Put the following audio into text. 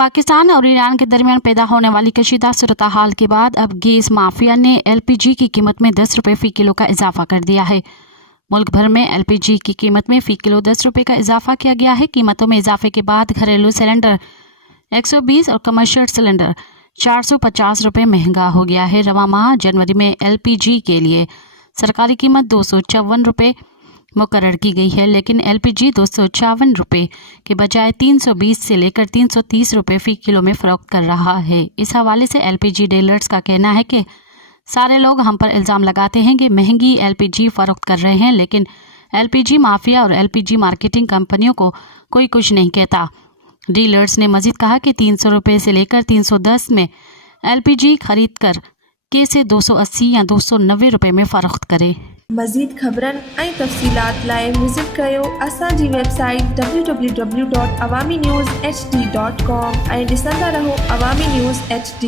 पाकिस्तान और ईरान के दरमियान पैदा होने वाली कशीदा सूरत हाल के बाद अब गैस माफिया ने एलपीजी की कीमत में 10 रुपये फ़ी किलो का इजाफा कर दिया है। मुल्क भर में एलपीजी की कीमत में फ़ी किलो 10 रुपये का इजाफा किया गया है। कीमतों में इजाफे के बाद घरेलू सिलेंडर 120 और कमर्शियल सिलेंडर 450 रुपये महंगा हो गया है। रवां माह जनवरी में एलपीजी के लिए सरकारी कीमत 254 रुपये मुकर्रर की गई है, लेकिन एलपीजी 254 रुपये के बजाय 320 से लेकर 330 रुपये फ़ी किलो में फ़रोख्त कर रहा है। इस हवाले से एलपीजी डीलर्स का कहना है कि सारे लोग हम पर इल्ज़ाम लगाते हैं कि महंगी एलपीजी फ़रोख्त कर रहे हैं, लेकिन एलपीजी माफिया और एलपीजी मार्केटिंग कंपनियों को कोई कुछ नहीं कहता। डीलर्स ने मजीद कहा कि 300 रुपये से लेकर 310 में एलपीजी खरीद कर कैसे 280 या 290 रुपये में फ़रोख्त करें। मज़ीद ख़बरनि ऐं तफ़सीलात लाइ विज़िट कयो असांजी वेबसाइट www.awamiNewsHD.com ऐं ॾिसंदा रहो अवामी न्यूज़ HD।